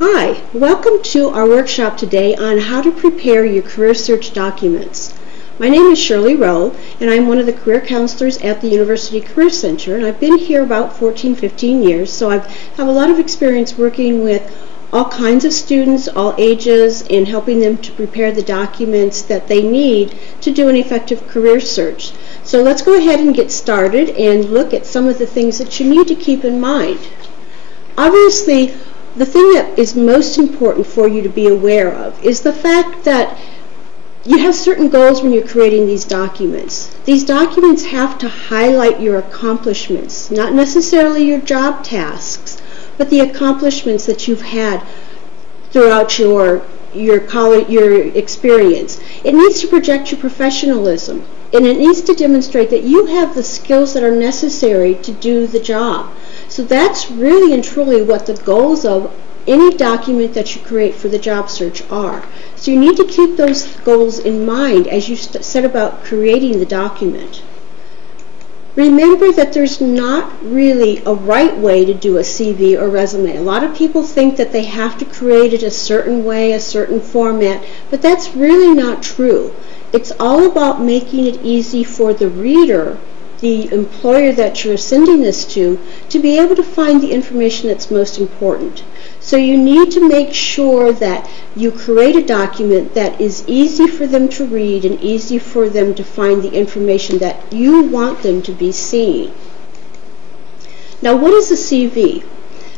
Hi, welcome to our workshop today on how to prepare your career search documents. My name is Shirley Rowe, and I'm one of the career counselors at the University Career Center, and I've been here about 15 years, so I have a lot of experience working with all kinds of students, all ages, and helping them to prepare the documents that they need to do an effective career search. So let's go ahead and get started and look at some of the things that you need to keep in mind. Obviously, the thing that is most important for you to be aware of is the fact that you have certain goals when you're creating these documents. These documents have to highlight your accomplishments, not necessarily your job tasks, but the accomplishments that you've had throughout your experience. It needs to project your professionalism, and it needs to demonstrate that you have the skills that are necessary to do the job. So that's really and truly what the goals of any document that you create for the job search are. So you need to keep those goals in mind as you set about creating the document. Remember that there's not really a right way to do a CV or resume. A lot of people think that they have to create it a certain way, a certain format, but that's really not true. It's all about making it easy for the reader, the employer that you're sending this to be able to find the information that's most important. So you need to make sure that you create a document that is easy for them to read and easy for them to find the information that you want them to be seeing. Now, what is a CV?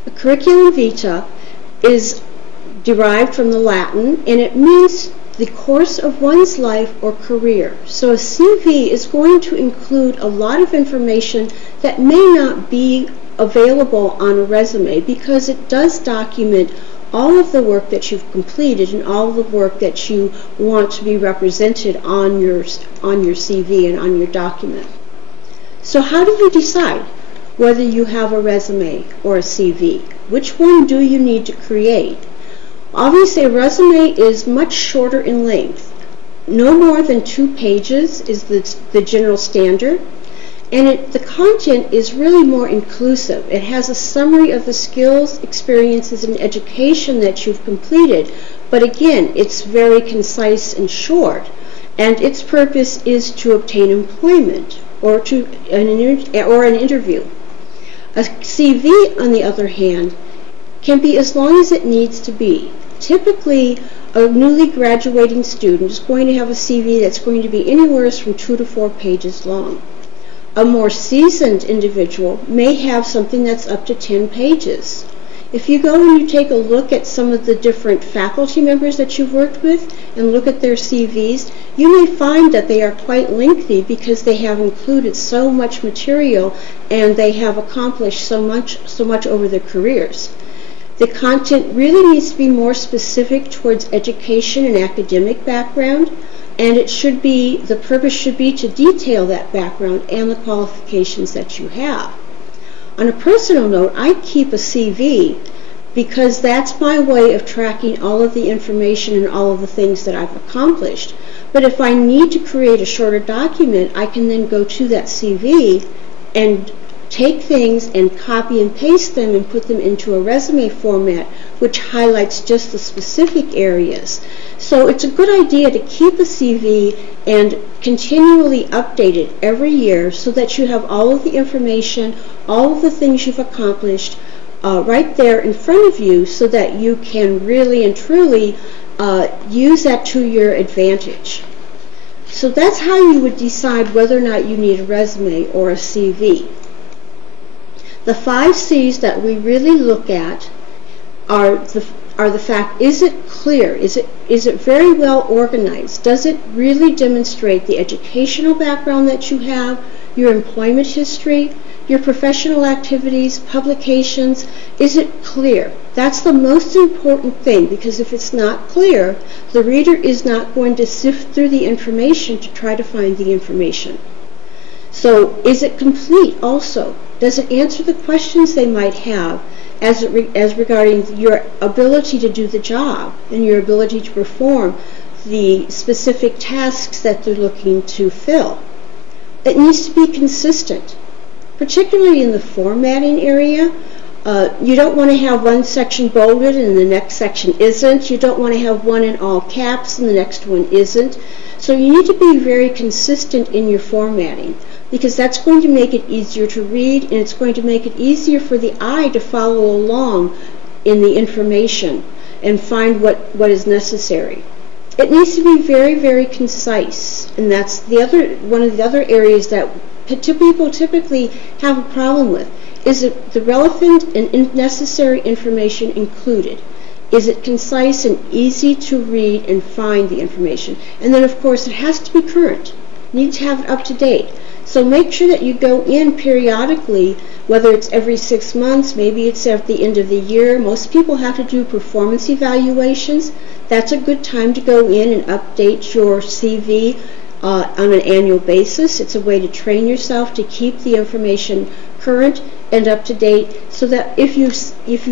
A curriculum vitae is derived from the Latin, and it means the course of one's life or career. So a CV is going to include a lot of information that may not be available on a resume because it does document all of the work that you've completed and all of the work that you want to be represented on your CV and on your document. So how do you decide whether you have a resume or a CV? Which one do you need to create? Obviously, a resume is much shorter in length. No more than 2 pages is the general standard, and the content is really more inclusive. It has a summary of the skills, experiences, and education that you've completed, but again, it's very concise and short, and its purpose is to obtain employment or an interview. A CV, on the other hand, can be as long as it needs to be. Typically, a newly graduating student is going to have a CV that's going to be anywhere from 2 to 4 pages long. A more seasoned individual may have something that's up to 10 pages. If you go and you take a look at some of the different faculty members that you've worked with and look at their CVs, you may find that they are quite lengthy because they have included so much material and they have accomplished so much over their careers. The content really needs to be more specific towards education and academic background, and the purpose should be to detail that background and the qualifications that you have. On a personal note, I keep a CV because that's my way of tracking all of the information and all of the things that I've accomplished. But if I need to create a shorter document, I can then go to that CV and take things and copy and paste them and put them into a resume format, which highlights just the specific areas. So it's a good idea to keep a CV and continually update it every year so that you have all of the information, all of the things you've accomplished right there in front of you so that you can really and truly use that to your advantage. So that's how you would decide whether or not you need a resume or a CV. The 5 C's that we really look at are the fact, is it clear? Is it very well organized? Does it really demonstrate the educational background that you have, your employment history, your professional activities, publications? Is it clear? That's the most important thing, because if it's not clear, the reader is not going to sift through the information to try to find the information. So is it complete also? Does it answer the questions they might have as regarding your ability to do the job and your ability to perform the specific tasks that they're looking to fill? It needs to be consistent, particularly in the formatting area. You don't want to have one section bolded and the next section isn't. You don't want to have one in all caps and the next one isn't. So you need to be very consistent in your formatting, because that's going to make it easier to read, and it's going to make it easier for the eye to follow along in the information and find what is necessary. It needs to be very, very concise, and that's one of the other areas that people typically have a problem with. Is it the relevant and necessary information included? Is it concise and easy to read and find the information? And then, of course, it has to be current. You need to have it up to date. So make sure that you go in periodically, whether it's every 6 months, maybe it's at the end of the year. Most people have to do performance evaluations. That's a good time to go in and update your CV on an annual basis. It's a way to train yourself to keep the information current and up to date, so that if you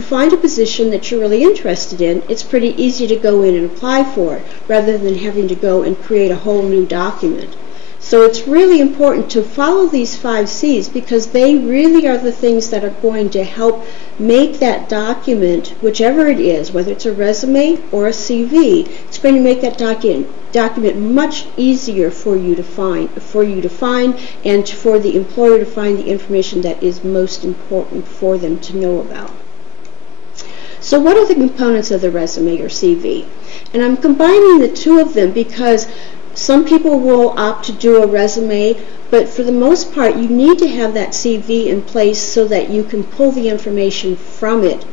find a position that you're really interested in, it's pretty easy to go in and apply for it, rather than having to go and create a whole new document. So it's really important to follow these 5 C's, because they really are the things that are going to help make that document, whichever it is, whether it's a resume or a CV, it's going to make that document much easier for you to find, and for the employer to find the information that is most important for them to know about. So what are the components of the resume or CV? And I'm combining the two of them because some people will opt to do a resume, but for the most part you need to have that CV in place so that you can pull the information from it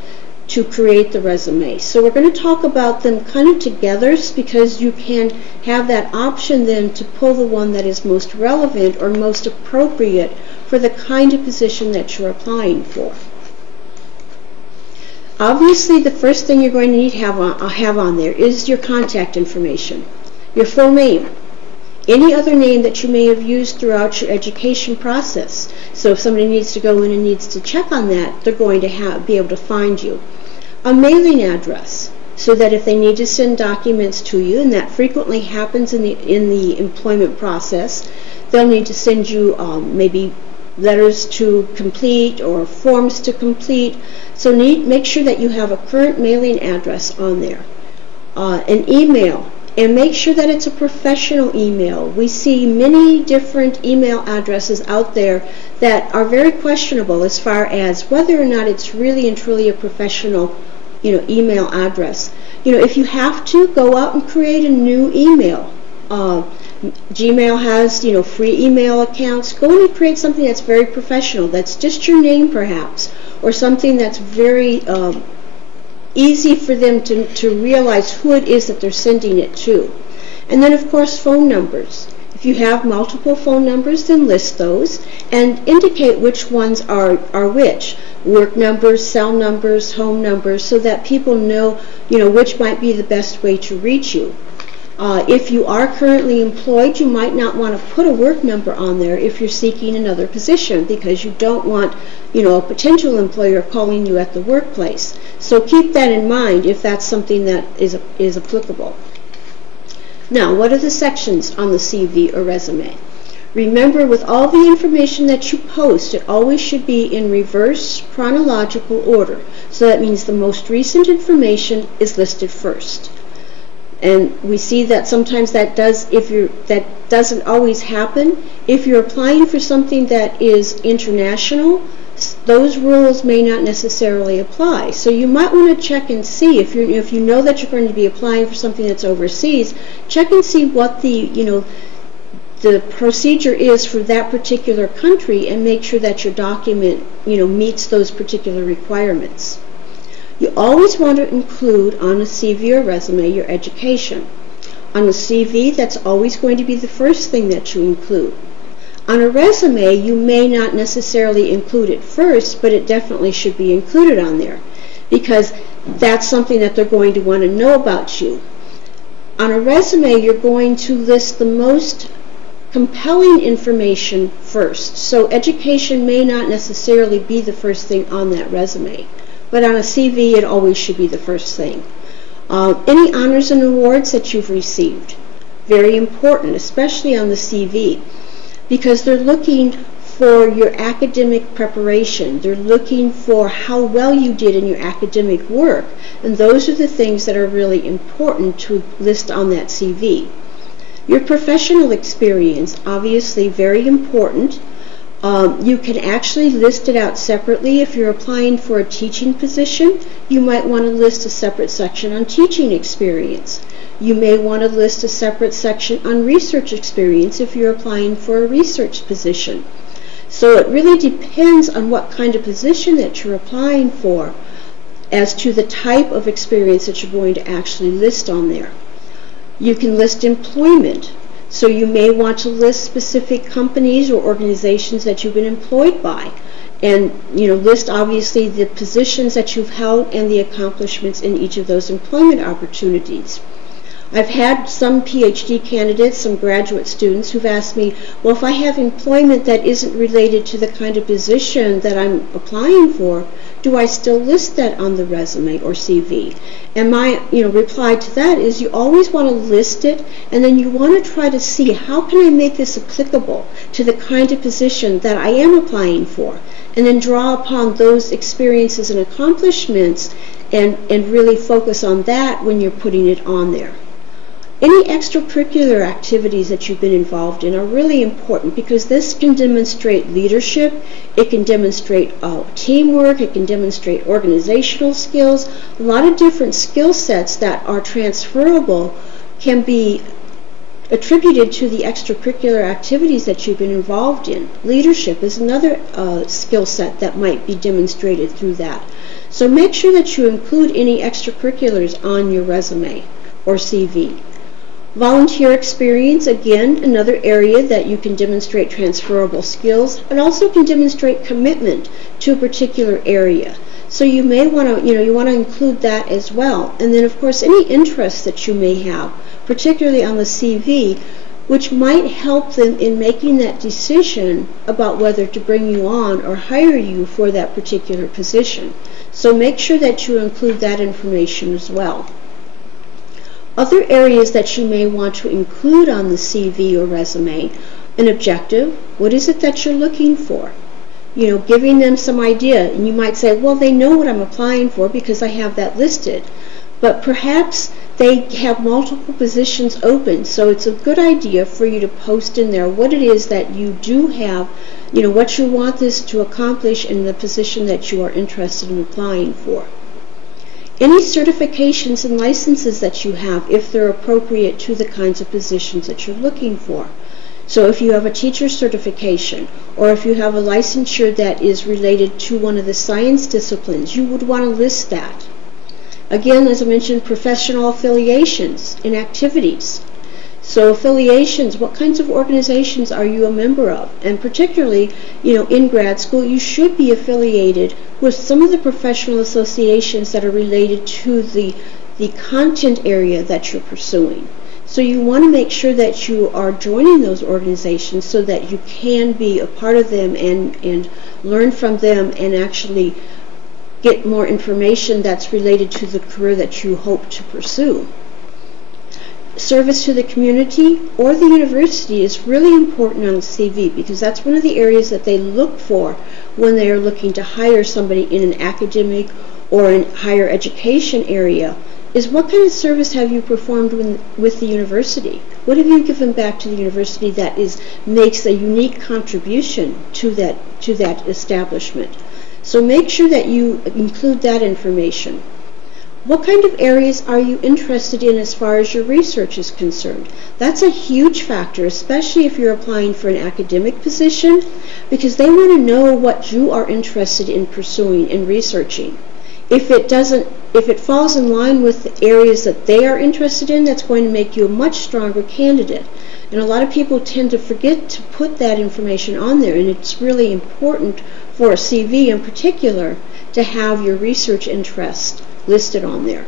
to create the resume. So we're going to talk about them kind of together, because you can have that option then to pull the one that is most relevant or most appropriate for the kind of position that you're applying for. Obviously, the first thing you're going to need to have on there is your contact information, your full name, any other name that you may have used throughout your education process. So if somebody needs to go in and needs to check on that, they're going to be able to find you. A mailing address, so that if they need to send documents to you, and that frequently happens in the employment process, they'll need to send you maybe letters to complete or forms to complete. So make sure that you have a current mailing address on there. An email, and make sure that it's a professional email. We see many different email addresses out there that are very questionable as far as whether or not it's really and truly a professional email address. If you have to, go out and create a new email. Gmail has free email accounts. Go in and create something that's very professional, that's just your name perhaps, or something that's very easy for them to realize who it is that they're sending it to. And then, of course, phone numbers. If you have multiple phone numbers, then list those and indicate which ones are which. Work numbers, cell numbers, home numbers, so that people know, which might be the best way to reach you. If you are currently employed, you might not want to put a work number on there if you're seeking another position, because you don't want, a potential employer calling you at the workplace. So keep that in mind if that's something that is applicable. Now, what are the sections on the CV or resume? Remember, with all the information that you post, it always should be in reverse chronological order. So that means the most recent information is listed first. And we see that sometimes that doesn't always happen. If you're applying for something that is international, those rules may not necessarily apply. So you might want to check and see, if you know that you're going to be applying for something that's overseas, check and see what the procedure is for that particular country, and make sure that your document meets those particular requirements. You always want to include on a CV or resume your education. On a CV, that's always going to be the first thing that you include. On a resume, you may not necessarily include it first, but it definitely should be included on there, because that's something that they're going to want to know about you. On a resume, you're going to list the most compelling information first. So education may not necessarily be the first thing on that resume, but on a CV, it always should be the first thing. Any honors and awards that you've received, very important, especially on the CV, because they're looking for your academic preparation. They're looking for how well you did in your academic work, and those are the things that are really important to list on that CV. Your professional experience, obviously very important. You can actually list it out separately. If you're applying for a teaching position, you might want to list a separate section on teaching experience. You may want to list a separate section on research experience if you're applying for a research position. So it really depends on what kind of position that you're applying for as to the type of experience that you're going to actually list on there. You can list employment. So you may want to list specific companies or organizations that you've been employed by, and list obviously the positions that you've held and the accomplishments in each of those employment opportunities. I've had some PhD candidates, some graduate students who've asked me, well, if I have employment that isn't related to the kind of position that I'm applying for, do I still list that on the resume or CV? And my reply to that is you always want to list it, and then you want to try to see how can I make this applicable to the kind of position that I am applying for, and then draw upon those experiences and accomplishments and really focus on that when you're putting it on there. Any extracurricular activities that you've been involved in are really important because this can demonstrate leadership, it can demonstrate teamwork, it can demonstrate organizational skills. A lot of different skill sets that are transferable can be attributed to the extracurricular activities that you've been involved in. Leadership is another skill set that might be demonstrated through that. So make sure that you include any extracurriculars on your resume or CV. Volunteer experience, again, another area that you can demonstrate transferable skills, and also can demonstrate commitment to a particular area. So you may want to, you want to include that as well. And then, of course, any interests that you may have, particularly on the CV, which might help them in making that decision about whether to bring you on or hire you for that particular position. So make sure that you include that information as well. Other areas that you may want to include on the CV or resume: an objective. What is it that you're looking for? Giving them some idea. And you might say, well, they know what I'm applying for because I have that listed. But perhaps they have multiple positions open, so it's a good idea for you to post in there what it is that you do have, what you want this to accomplish in the position that you are interested in applying for. Any certifications and licenses that you have, if they're appropriate to the kinds of positions that you're looking for. So if you have a teacher certification, or if you have a licensure that is related to one of the science disciplines, you would want to list that. Again, as I mentioned, professional affiliations and activities. So affiliations, what kinds of organizations are you a member of? And particularly, in grad school, you should be affiliated with some of the professional associations that are related to the content area that you're pursuing. So you want to make sure that you are joining those organizations so that you can be a part of them and learn from them and actually get more information that's related to the career that you hope to pursue. Service to the community or the university is really important on the CV because that's one of the areas that they look for when they are looking to hire somebody in an academic or in higher education area, is what kind of service have you performed with the university? What have you given back to the university that makes a unique contribution to that establishment? So make sure that you include that information. What kind of areas are you interested in as far as your research is concerned? That's a huge factor, especially if you're applying for an academic position, because they want to know what you are interested in pursuing and researching. If it falls in line with the areas that they are interested in, that's going to make you a much stronger candidate. And a lot of people tend to forget to put that information on there, and it's really important for a CV in particular to have your research interest listed on there.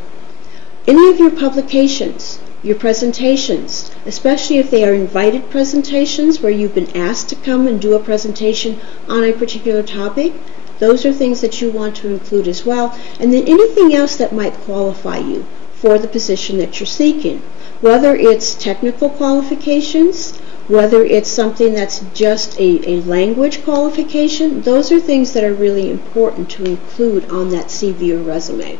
Any of your publications, your presentations, especially if they are invited presentations where you've been asked to come and do a presentation on a particular topic, those are things that you want to include as well. And then anything else that might qualify you for the position that you're seeking, whether it's technical qualifications whether it's something that's just a language qualification. Those are things that are really important to include on that CV or resume.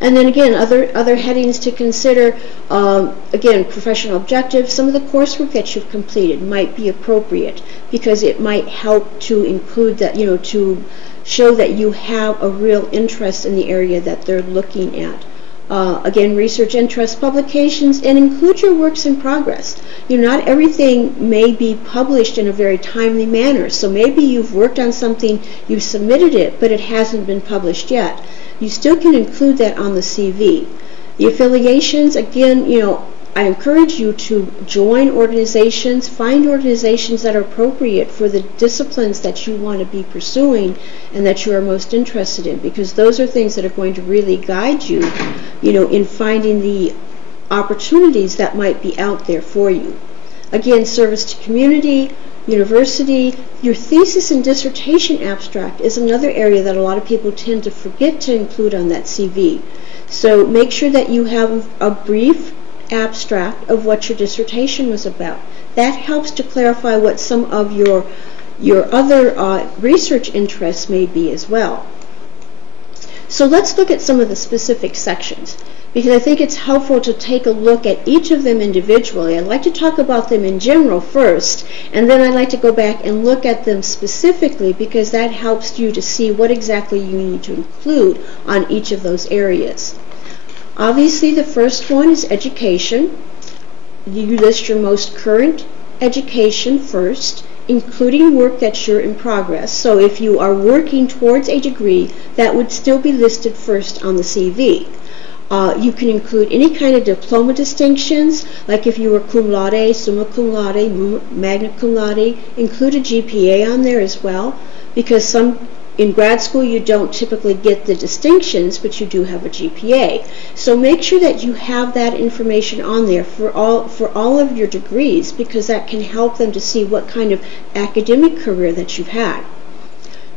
And then again, other headings to consider, again, professional objectives. Some of the coursework that you've completed might be appropriate because it might help to include that, to show that you have a real interest in the area that they're looking at. Again, research interest, publications, and include your works in progress. Not everything may be published in a very timely manner. So maybe you've worked on something, you've submitted it, but it hasn't been published yet. You still can include that on the CV. The affiliations, again, I encourage you to join organizations, find organizations that are appropriate for the disciplines that you want to be pursuing and that you are most interested in, because those are things that are going to really guide you, in finding the opportunities that might be out there for you. Again, service to community, university. Your thesis and dissertation abstract is another area that a lot of people tend to forget to include on that CV. So make sure that you have a brief abstract of what your dissertation was about. That helps to clarify what some of your other research interests may be as well. So let's look at some of the specific sections, because I think it's helpful to take a look at each of them individually. I'd like to talk about them in general first, and then I'd like to go back and look at them specifically, because that helps you to see what exactly you need to include on each of those areas. Obviously, the first one is education. You list your most current education first, including work that's in progress. So if you are working towards a degree, that would still be listed first on the CV. You can include any kind of diploma distinctions, like if you were cum laude, summa cum laude, magna cum laude. Include a GPA on there as well, because in grad school you don't typically get the distinctions, but you do have a GPA. So make sure that you have that information on there for all of your degrees, because that can help them to see what kind of academic career that you've had.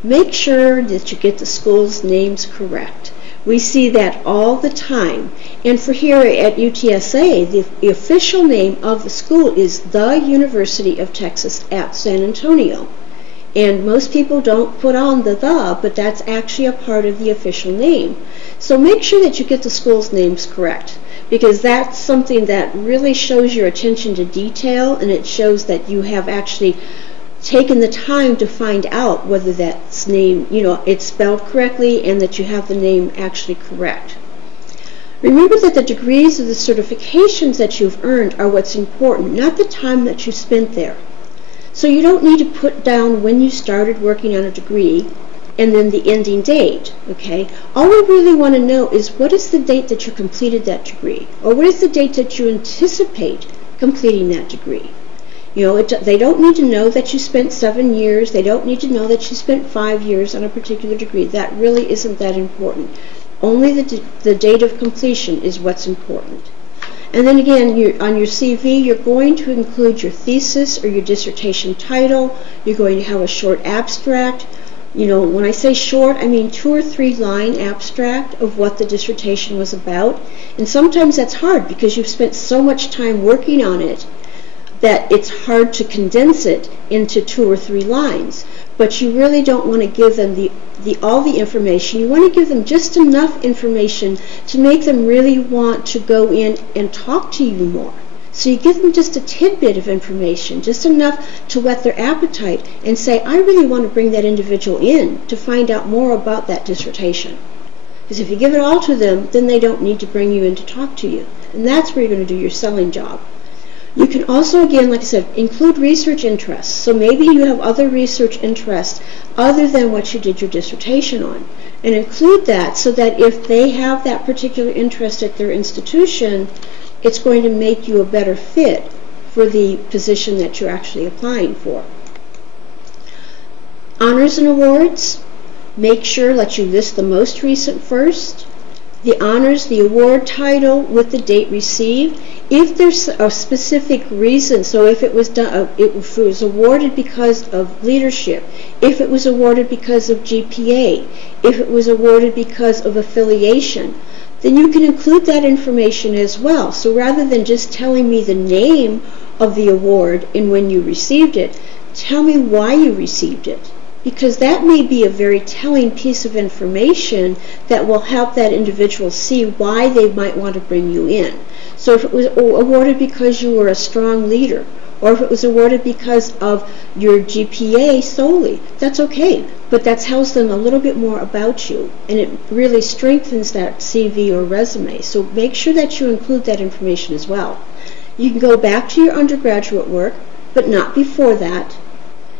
Make sure that you get the school's names correct. We see that all the time. And for here at UTSA, the official name of the school is the University of Texas at San Antonio. And most people don't put on the, but that's actually a part of the official name. So make sure that you get the school's names correct, because that's something that really shows your attention to detail, and it shows that you have actually taken the time to find out whether that's name, it's spelled correctly and that you have the name actually correct. Remember that the degrees or the certifications that you've earned are what's important, not the time that you spent there. So you don't need to put down when you started working on a degree and then the ending date, okay? All we really want to know is what is the date that you completed that degree, or what is the date that you anticipate completing that degree. They don't need to know that you spent 7 years. They don't need to know that you spent 5 years on a particular degree. That really isn't that important. Only the date of completion is what's important. And then again, on your CV, you're going to include your thesis or your dissertation title. You're going to have a short abstract. When I say short, I mean 2 or 3 line abstract of what the dissertation was about. And sometimes that's hard because you've spent so much time working on it that it's hard to condense it into 2 or 3 lines. But you really don't want to give them all the information. You want to give them just enough information to make them really want to go in and talk to you more. So you give them just a tidbit of information, just enough to whet their appetite and say, I really want to bring that individual in to find out more about that dissertation. Because if you give it all to them, then they don't need to bring you in to talk to you. And that's where you're going to do your selling job. You can also, again, like I said, include research interests. So maybe you have other research interests other than what you did your dissertation on. And include that so that if they have that particular interest at their institution, it's going to make you a better fit for the position that you're actually applying for. Honors and awards. Make sure that you list the most recent first. The honors, the award title with the date received. If there's a specific reason, so if it was awarded because of leadership, if it was awarded because of GPA, if it was awarded because of affiliation, then you can include that information as well. So rather than just telling me the name of the award and when you received it, tell me why you received it. Because that may be a very telling piece of information that will help that individual see why they might want to bring you in. So if it was awarded because you were a strong leader, or if it was awarded because of your GPA solely, that's okay. But that tells them a little bit more about you, and it really strengthens that CV or resume. So make sure that you include that information as well. You can go back to your undergraduate work, but not before that.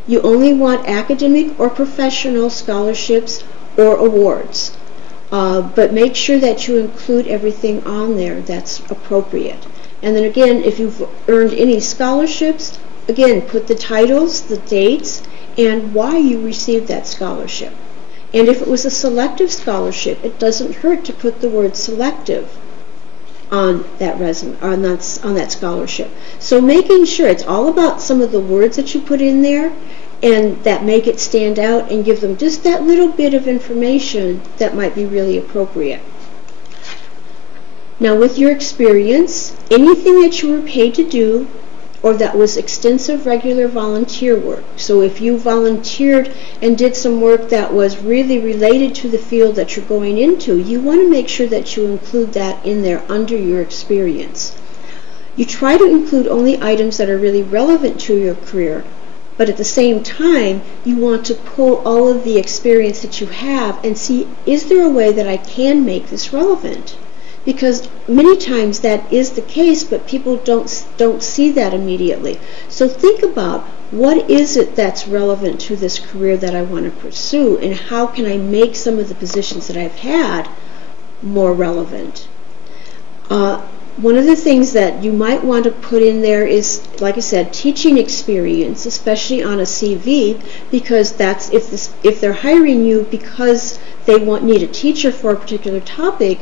You only want academic or professional scholarships or awards. But make sure that you include everything on there that's appropriate. And then again, if you've earned any scholarships, again, put the titles, the dates, and why you received that scholarship. And if it was a selective scholarship, it doesn't hurt to put the word selective on that resume, on that scholarship. So making sure it's all about some of the words that you put in there and that make it stand out and give them just that little bit of information that might be really appropriate. Now with your experience, anything that you were paid to do or that was extensive regular volunteer work. So if you volunteered and did some work that was really related to the field that you're going into, you want to make sure that you include that in there under your experience. You try to include only items that are really relevant to your career, but at the same time, you want to pull all of the experience that you have and see, is there a way that I can make this relevant? Because many times that is the case, but people don't see that immediately. So think about, what is it that's relevant to this career that I want to pursue, and how can I make some of the positions that I've had more relevant? One of the things that you might want to put in there is, like I said, teaching experience, especially on a CV, because that's if they're hiring you because they need a teacher for a particular topic,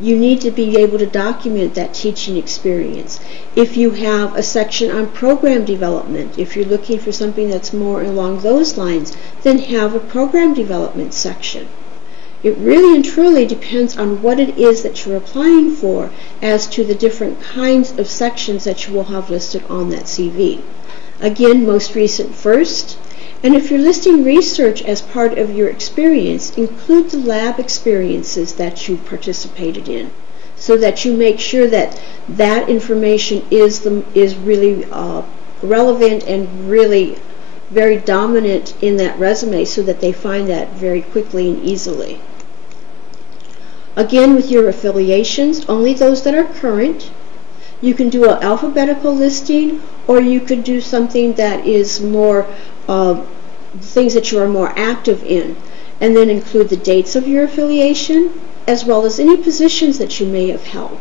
you need to be able to document that teaching experience. If you have a section on program development, if you're looking for something that's more along those lines, then have a program development section. It really and truly depends on what it is that you're applying for as to the different kinds of sections that you will have listed on that CV. Again, most recent first. And if you're listing research as part of your experience, include the lab experiences that you participated in, so that you make sure that that information is really relevant and really very dominant in that resume, so that they find that very quickly and easily. Again, with your affiliations, only those that are current. You can do an alphabetical listing, or you could do something that is more things that you are more active in, and then include the dates of your affiliation as well as any positions that you may have held,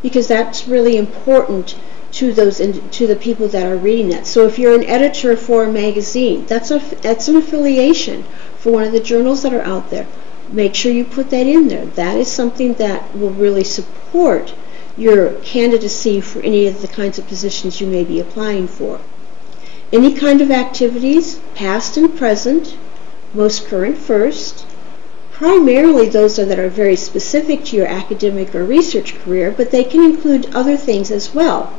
because that's really important to the people that are reading that. So if you're an editor for a magazine, that's an affiliation for one of the journals that are out there. Make sure you put that in there. That is something that will really support your candidacy for any of the kinds of positions you may be applying for. Any kind of activities, past and present, most current first, primarily those that are very specific to your academic or research career, but they can include other things as well.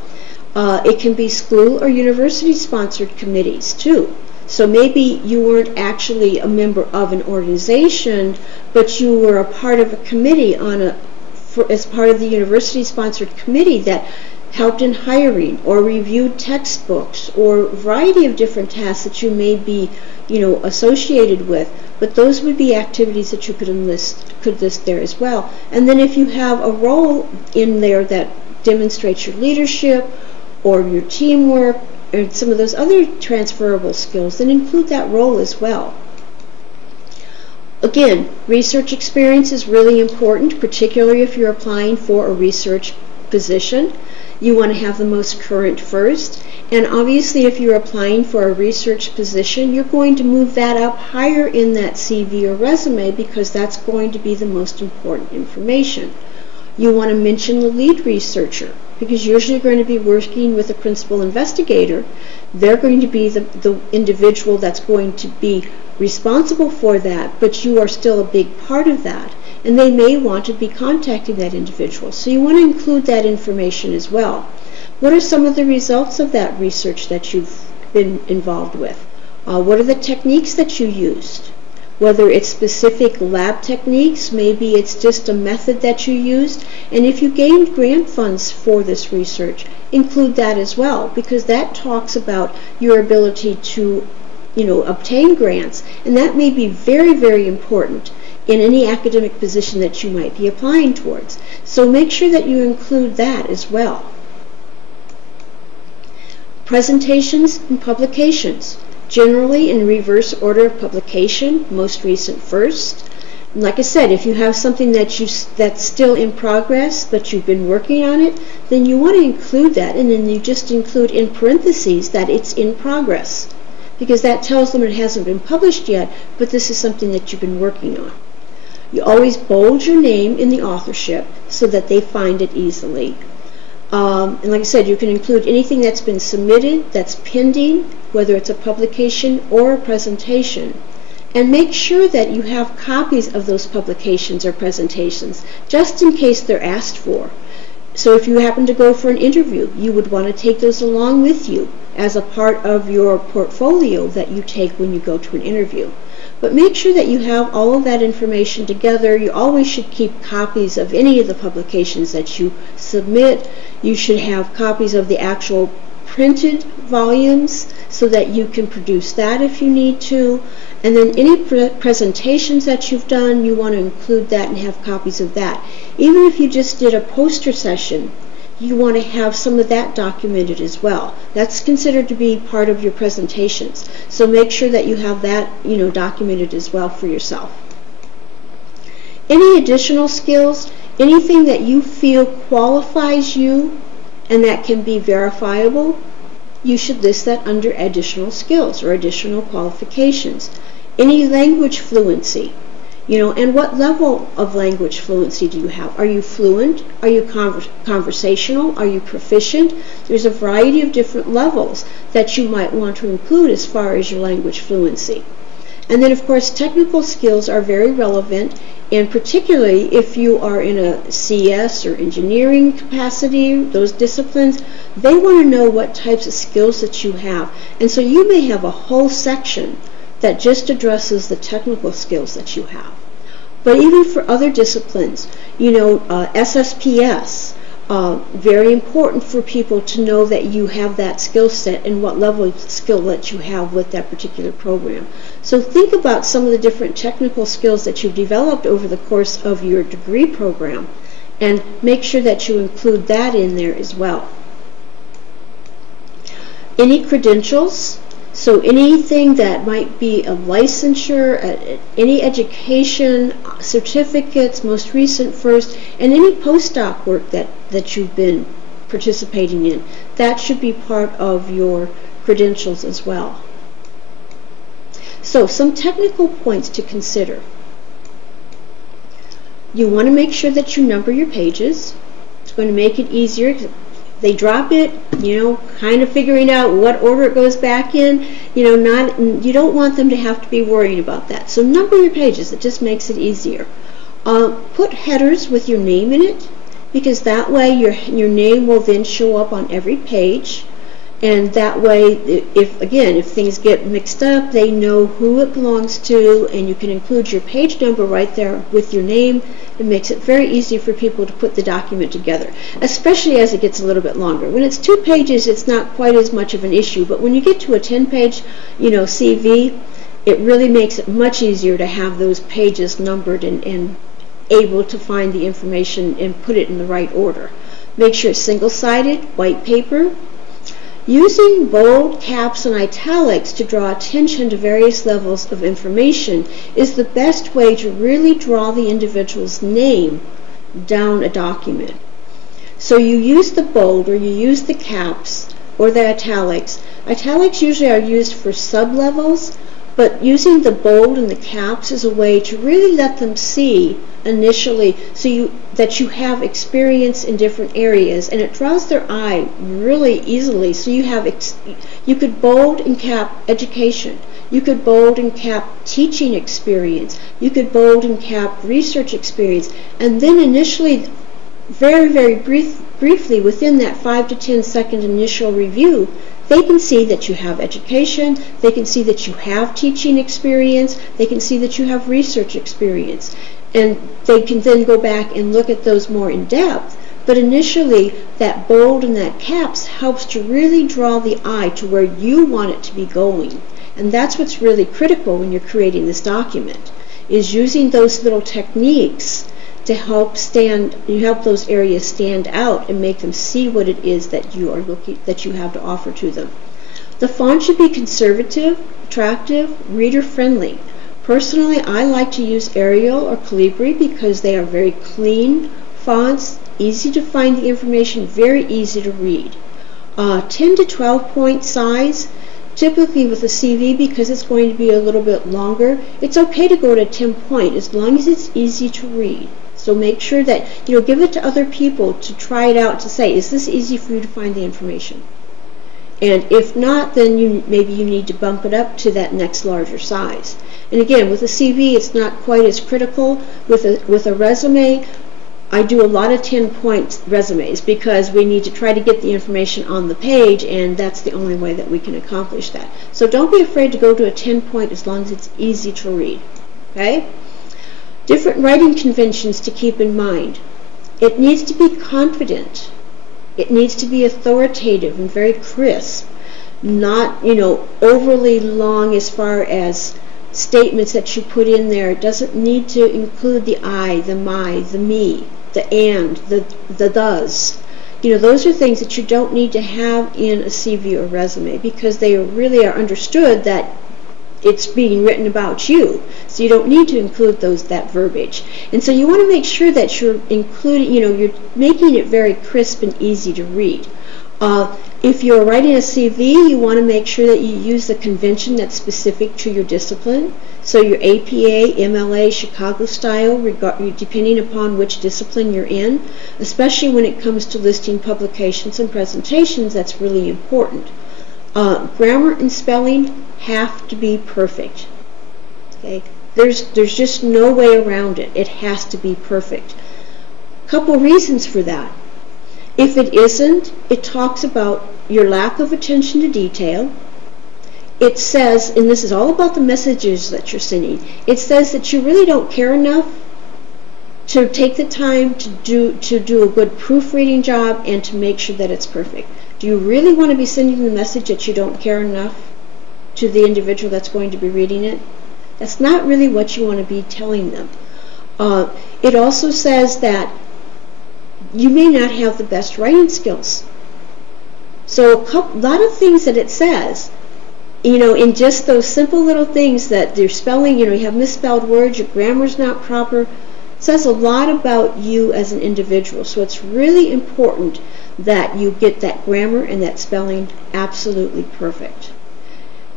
It can be school or university-sponsored committees too. So maybe you weren't actually a member of an organization, but you were a part of a committee as part of the university-sponsored committee that helped in hiring or reviewed textbooks or a variety of different tasks that you may be, associated with. But those would be activities that you could list there as well. And then if you have a role in there that demonstrates your leadership or your teamwork or some of those other transferable skills, then include that role as well. Again, research experience is really important, particularly if you're applying for a research position. You want to have the most current first, and obviously if you're applying for a research position, you're going to move that up higher in that CV or resume, because that's going to be the most important information. You want to mention the lead researcher, because usually you're going to be working with a principal investigator. They're going to be the individual that's going to be responsible for that, but you are still a big part of that. and they may want to be contacting that individual. So you want to include that information as well. What are some of the results of that research that you've been involved with? What are the techniques that you used? Whether it's specific lab techniques, maybe it's just a method that you used, and if you gained grant funds for this research, include that as well, because that talks about your ability to, obtain grants, and that may be very, very important in any academic position that you might be applying towards. So make sure that you include that as well. Presentations and publications. Generally in reverse order of publication, most recent first. And like I said, if you have something that's still in progress, but you've been working on it, then you want to include that, and then you just include in parentheses that it's in progress, because that tells them it hasn't been published yet, but this is something that you've been working on. You always bold your name in the authorship so that they find it easily. And like I said, you can include anything that's been submitted, that's pending, whether it's a publication or a presentation. And make sure that you have copies of those publications or presentations, just in case they're asked for. So if you happen to go for an interview, you would want to take those along with you as a part of your portfolio that you take when you go to an interview. But make sure that you have all of that information together. You always should keep copies of any of the publications that you submit. You should have copies of the actual printed volumes so that you can produce that if you need to. And then any presentations that you've done, you want to include that and have copies of that. Even if you just did a poster session, you want to have some of that documented as well. That's considered to be part of your presentations. So make sure that you have that, documented as well for yourself. Any additional skills, anything that you feel qualifies you and that can be verifiable, you should list that under additional skills or additional qualifications. Any language fluency. And what level of language fluency do you have? Are you fluent? Are you conversational? Are you proficient? There's a variety of different levels that you might want to include as far as your language fluency. And then, of course, technical skills are very relevant, and particularly if you are in a CS or engineering capacity, those disciplines, they want to know what types of skills that you have. And so you may have a whole section that just addresses the technical skills that you have. But even for other disciplines, SSPS, very important for people to know that you have that skill set and what level of skill that you have with that particular program. So think about some of the different technical skills that you've developed over the course of your degree program and make sure that you include that in there as well. Any credentials? So anything that might be a licensure, any education, certificates, most recent first, and any postdoc work that you've been participating in, that should be part of your credentials as well. So some technical points to consider. You want to make sure that you number your pages. It's going to make it easier. They drop it, kind of figuring out what order it goes back in, you don't want them to have to be worrying about that. So number your pages, it just makes it easier. Put headers with your name in it, because that way your name will then show up on every page, and that way, if things get mixed up, they know who it belongs to, and you can include your page number right there with your name. It makes it very easy for people to put the document together, especially as it gets a little bit longer. When it's 2 pages, it's not quite as much of an issue, but when you get to a 10-page, CV, it really makes it much easier to have those pages numbered and able to find the information and put it in the right order. Make sure it's single-sided, white paper. Using bold, caps, and italics to draw attention to various levels of information is the best way to really draw the individual's name down a document. So you use the bold, or you use the caps, or the italics. Italics usually are used for sub-levels, but using the bold and the caps is a way to really let them see initially that you have experience in different areas, and it draws their eye really easily. So you could bold and cap education, You could bold and cap teaching experience. You could bold and cap research experience. And then initially, very, very briefly, within that 5 to 10 second initial review, they can see that you have education, they can see that you have teaching experience, they can see that you have research experience. And they can then go back and look at those more in depth. But initially, that bold and that caps helps to really draw the eye to where you want it to be going. And that's what's really critical when you're creating this document, is using those little techniques to help those areas stand out and make them see what it is that you have to offer to them. The font should be conservative, attractive, reader-friendly. Personally, I like to use Arial or Calibri because they are very clean fonts, easy to find the information, very easy to read. 10 to 12 point size. Typically with a CV, because it's going to be a little bit longer, it's okay to go to 10 point as long as it's easy to read. So make sure that, give it to other people to try it out, to say, is this easy for you to find the information? And if not, then maybe you need to bump it up to that next larger size. And again, with a CV, it's not quite as critical. With a resume, I do a lot of 10-point resumes because we need to try to get the information on the page, and that's the only way that we can accomplish that. So don't be afraid to go to a 10-point as long as it's easy to read. Okay? Different writing conventions to keep in mind. It needs to be confident. It needs to be authoritative and very crisp. Not, overly long as far as statements that you put in there. It doesn't need to include the I, the my, the me, the and, the does. Those are things that you don't need to have in a CV or resume because they really are understood that it's being written about you. So you don't need to include that verbiage. And so you want to make sure that you're including, you're making it very crisp and easy to read. If you're writing a CV, you want to make sure that you use the convention that's specific to your discipline. So your APA, MLA, Chicago style, depending upon which discipline you're in, especially when it comes to listing publications and presentations, that's really important. Grammar and spelling have to be perfect. Okay? There's just no way around it. It has to be perfect. Couple reasons for that. If it isn't, it talks about your lack of attention to detail. It says, and this is all about the messages that you're sending, it says that you really don't care enough to take the time to do a good proofreading job and to make sure that it's perfect. Do you really want to be sending the message that you don't care enough to the individual that's going to be reading it? That's not really what you want to be telling them. It also says that you may not have the best writing skills. So a lot of things that it says, in just those simple little things that your spelling, you have misspelled words, your grammar's not proper, it says a lot about you as an individual. So it's really important that you get that grammar and that spelling absolutely perfect.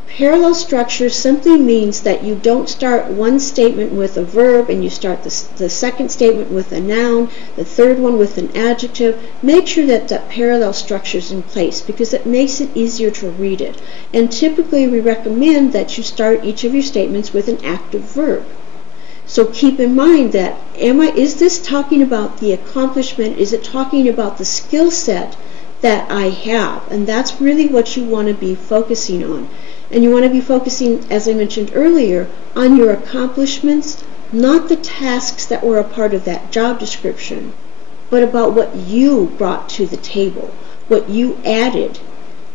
Parallel structure simply means that you don't start one statement with a verb and you start the second statement with a noun, the third one with an adjective. Make sure that that parallel structure is in place because it makes it easier to read it. And typically we recommend that you start each of your statements with an active verb. So keep in mind that, is this talking about the accomplishment? Is it talking about the skill set that I have? And that's really what you want to be focusing on. And you want to be focusing, as I mentioned earlier, on your accomplishments, not the tasks that were a part of that job description, but about what you brought to the table, what you added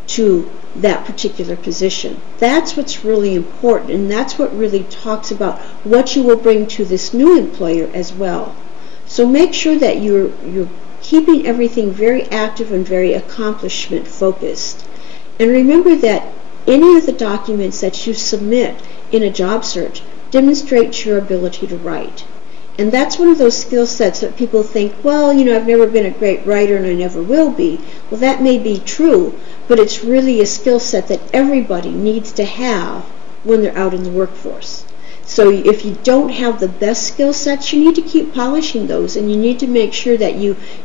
to that particular position. That's what's really important, and that's what really talks about what you will bring to this new employer as well. So make sure that you're keeping everything very active and very accomplishment focused. And remember that any of the documents that you submit in a job search demonstrates your ability to write. And that's one of those skill sets that people think, well, I've never been a great writer and I never will be. Well, that may be true, but it's really a skill set that everybody needs to have when they're out in the workforce. So if you don't have the best skill sets, you need to keep polishing those, and you need to make sure that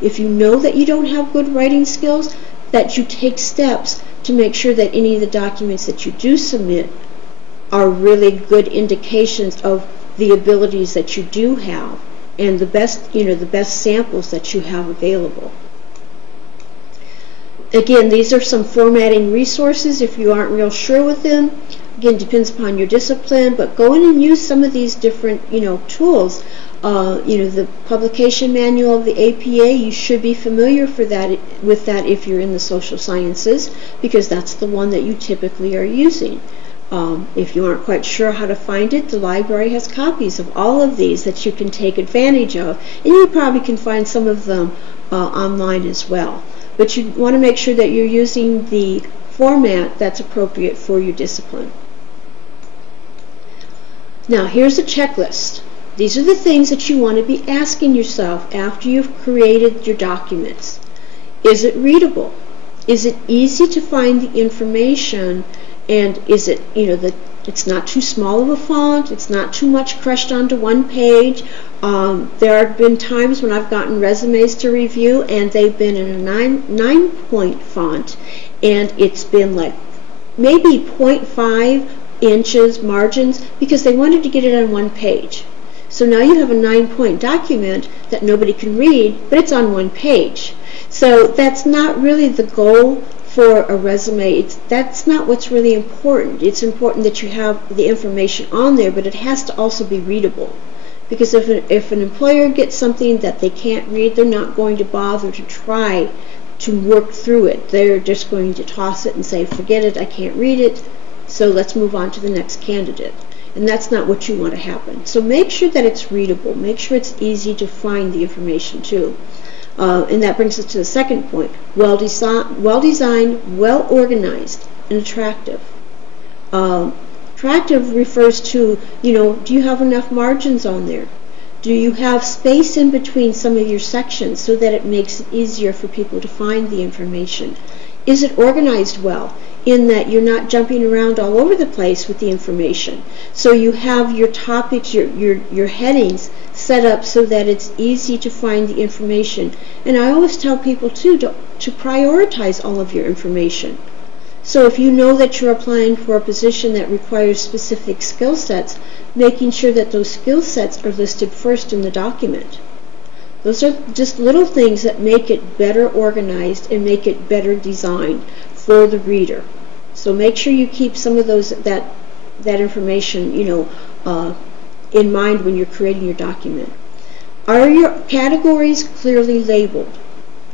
if you know that you don't have good writing skills, that you take steps to make sure that any of the documents that you do submit are really good indications of the abilities that you do have and the best, the best samples that you have available. Again, these are some formatting resources if you aren't real sure with them. Again, depends upon your discipline, but go in and use some of these different, tools. The publication manual of the APA, you should be familiar with that if you're in the social sciences, because that's the one that you typically are using. If you aren't quite sure how to find it, the library has copies of all of these that you can take advantage of, and you probably can find some of them online as well. But you want to make sure that you're using the format that's appropriate for your discipline. Now, here's a checklist. These are the things that you want to be asking yourself after you've created your documents. Is it readable? Is it easy to find the information? And is it, it's not too small of a font, it's not too much crushed onto one page. There have been times when I've gotten resumes to review and they've been in a 9-point font, and it's been like maybe 0.5 inches margins because they wanted to get it on one page. So now you have a 9-point document that nobody can read, but it's on one page. So that's not really the goal for a resume. That's not what's really important. It's important that you have the information on there, but it has to also be readable. Because if an employer gets something that they can't read, they're not going to bother to try to work through it. They're just going to toss it and say, forget it, I can't read it, so let's move on to the next candidate. And that's not what you want to happen. So make sure that it's readable. Make sure it's easy to find the information too. And that brings us to the second point. Well-designed, well-organized, and attractive. Attractive refers to, do you have enough margins on there? Do you have space in between some of your sections so that it makes it easier for people to find the information? Is it organized well, in that you're not jumping around all over the place with the information? So you have your topics, your headings set up so that it's easy to find the information. And I always tell people too to prioritize all of your information. So if you know that you're applying for a position that requires specific skill sets, making sure that those skill sets are listed first in the document. Those are just little things that make it better organized and make it better designed for the reader. So make sure you keep some of that information, in mind when you're creating your document. Are your categories clearly labeled?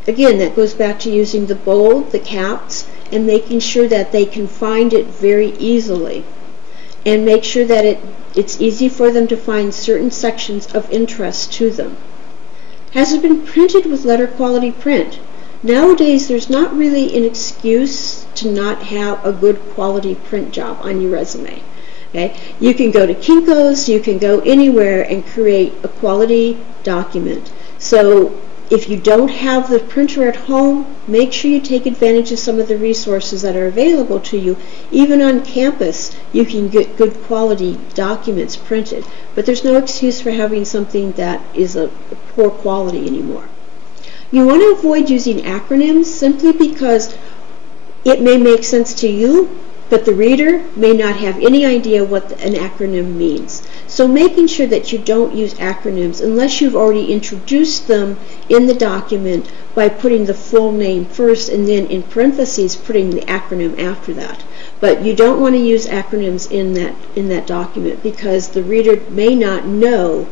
Again, that goes back to using the bold, the caps, and making sure that they can find it very easily. And make sure that it's easy for them to find certain sections of interest to them. Has it been printed with letter quality print? Nowadays, there's not really an excuse to not have a good quality print job on your resume. Okay? You can go to Kinko's, you can go anywhere and create a quality document. So if you don't have the printer at home, make sure you take advantage of some of the resources that are available to you. Even on campus, you can get good quality documents printed. But there's no excuse for having something that is a poor quality anymore. You want to avoid using acronyms simply because it may make sense to you, but the reader may not have any idea what an acronym means. So making sure that you don't use acronyms unless you've already introduced them in the document by putting the full name first and then in parentheses putting the acronym after that. But you don't want to use acronyms in that document because the reader may not know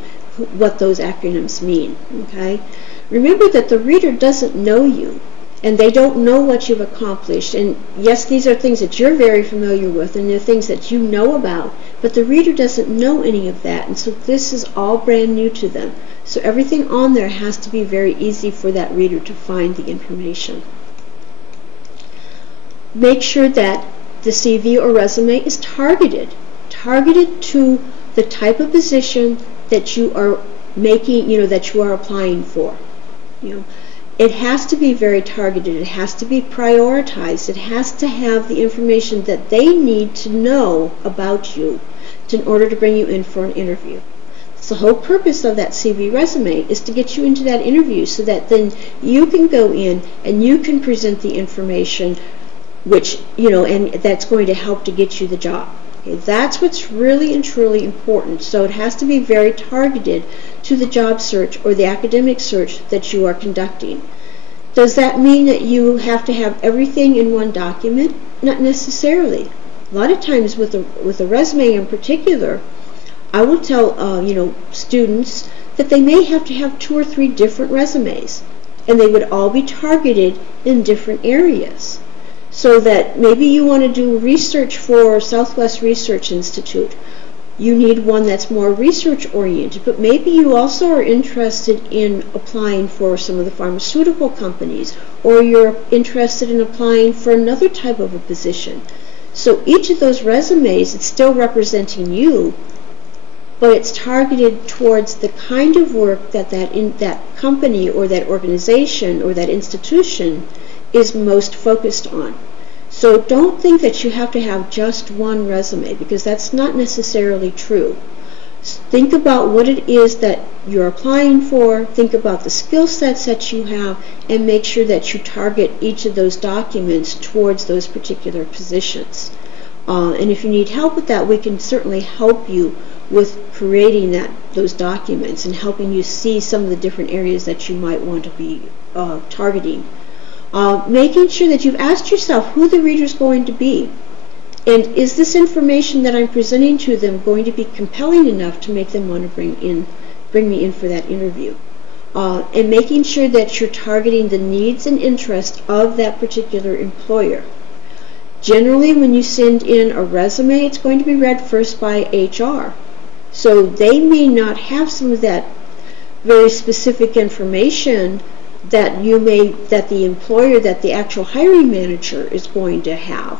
what those acronyms mean. Okay? Remember that the reader doesn't know you, and they don't know what you've accomplished. And yes, these are things that you're very familiar with, and they're things that you know about, but the reader doesn't know any of that, and so this is all brand new to them. So everything on there has to be very easy for that reader to find the information. Make sure that the CV or resume is targeted to the type of position that you are making, that you are applying for. It has to be very targeted. It has to be prioritized. It has to have the information that they need to know about you in order to bring you in for an interview. So the whole purpose of that CV resume is to get you into that interview so that then you can go in and you can present the information which, and that's going to help to get you the job. Okay, that's what's really and truly important. So it has to be very targeted to the job search or the academic search that you are conducting. Does that mean that you have to have everything in one document? Not necessarily. A lot of times with a resume in particular, I will tell students that they may have to have 2 or 3 different resumes, and they would all be targeted in different areas. So that maybe you want to do research for Southwest Research Institute. You need one that's more research oriented, but maybe you also are interested in applying for some of the pharmaceutical companies, or you're interested in applying for another type of a position. So each of those resumes, it's still representing you, but it's targeted towards the kind of work that that company or that organization or that institution is most focused on. So don't think that you have to have just one resume, because that's not necessarily true. Think about what it is that you're applying for, think about the skill sets that you have, and make sure that you target each of those documents towards those particular positions. And if you need help with that, we can certainly help you with creating those documents and helping you see some of the different areas that you might want to be targeting. Making sure that you've asked yourself who the reader is going to be, and is this information that I'm presenting to them going to be compelling enough to make them want to bring me in for that interview, and making sure that you're targeting the needs and interests of that particular employer. Generally, when you send in a resume, it's going to be read first by HR, so they may not have some of that very specific information that the employer, that the actual hiring manager is going to have,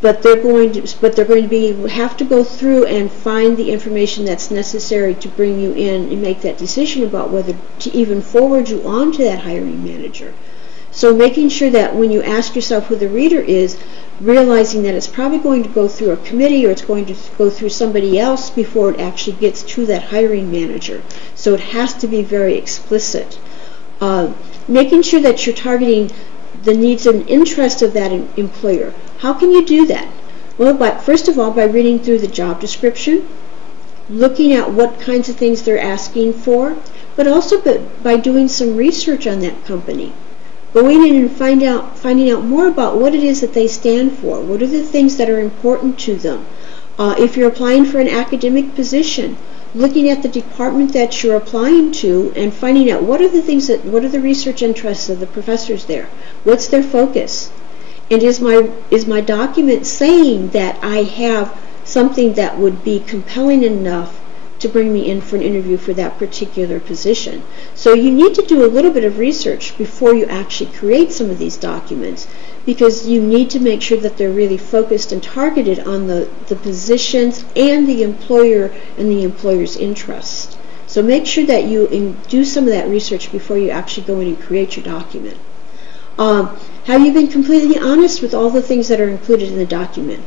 but they're going to have to go through and find the information that's necessary to bring you in and make that decision about whether to even forward you on to that hiring manager. So making sure that when you ask yourself who the reader is, realizing that it's probably going to go through a committee, or it's going to go through somebody else before it actually gets to that hiring manager. So it has to be very explicit. Making sure that you're targeting the needs and interests of that employer. How can you do that? Well, first of all, by reading through the job description, looking at what kinds of things they're asking for, but also by doing some research on that company. Going in and finding out more about what it is that they stand for. What are the things that are important to them? If you're applying for an academic position, looking at the department that you're applying to and finding out what are the research interests of the professors there. What's their focus? And is my document saying that I have something that would be compelling enough to bring me in for an interview for that particular position? So you need to do a little bit of research before you actually create some of these documents, because you need to make sure that they're really focused and targeted on the positions and the employer and the employer's interest. So make sure that you do some of that research before you actually go in and create your document. Have you been completely honest with all the things that are included in the document?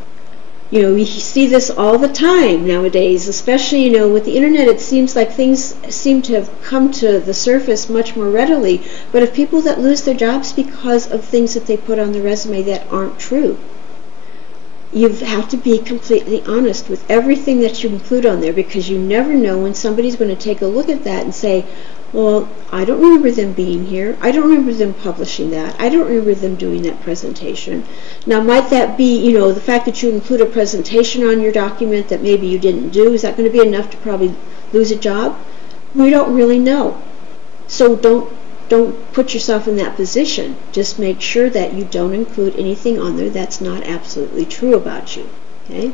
You know, we see this all the time nowadays, especially, with the internet. It seems like things seem to have come to the surface much more readily, but of people that lose their jobs because of things that they put on the resume that aren't true. You have to be completely honest with everything that you include on there, because you never know when somebody's going to take a look at that and say, well, I don't remember them being here. I don't remember them publishing that. I don't remember them doing that presentation. Now, might that be, the fact that you include a presentation on your document that maybe you didn't do, is that going to be enough to probably lose a job? We don't really know. So don't put yourself in that position. Just make sure that you don't include anything on there that's not absolutely true about you. Okay?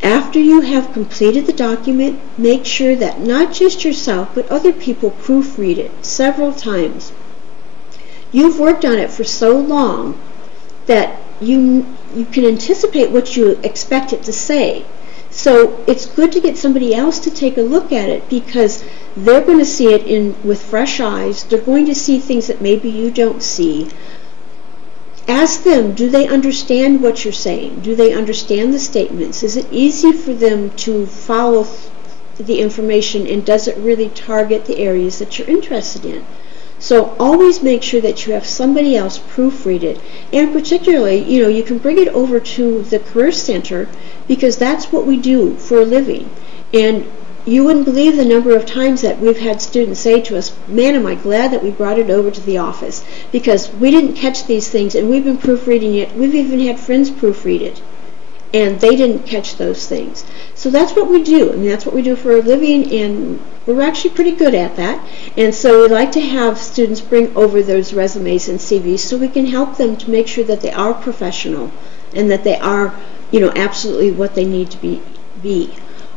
After you have completed the document, make sure that not just yourself, but other people proofread it several times. You've worked on it for so long that you can anticipate what you expect it to say. So it's good to get somebody else to take a look at it, because they're going to see it with fresh eyes. They're going to see things that maybe you don't see. Ask them, do they understand what you're saying? Do they understand the statements? Is it easy for them to follow the information, and does it really target the areas that you're interested in? So always make sure that you have somebody else proofread it. And particularly, you can bring it over to the Career Center, because that's what we do for a living. And you wouldn't believe the number of times that we've had students say to us, man, am I glad that we brought it over to the office, because we didn't catch these things and we've been proofreading it. We've even had friends proofread it, and they didn't catch those things. So that's what we do. I mean, that's what we do for a living, and we're actually pretty good at that. And so we like to have students bring over those resumes and CVs so we can help them to make sure that they are professional and that they are, absolutely what they need to be.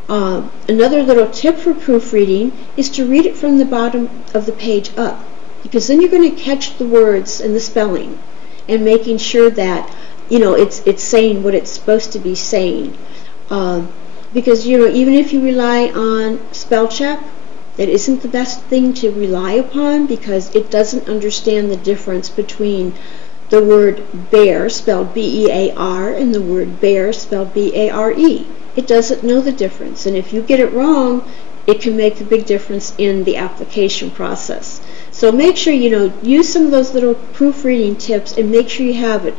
Another little tip for proofreading is to read it from the bottom of the page up, because then you're going to catch the words and the spelling, and making sure that it's saying what it's supposed to be saying. Because even if you rely on spell check, that isn't the best thing to rely upon, because it doesn't understand the difference between the word bear, spelled B-E-A-R, and the word bear, spelled B-A-R-E. It doesn't know the difference, and if you get it wrong, it can make a big difference in the application process. So make sure use some of those little proofreading tips, and make sure you have it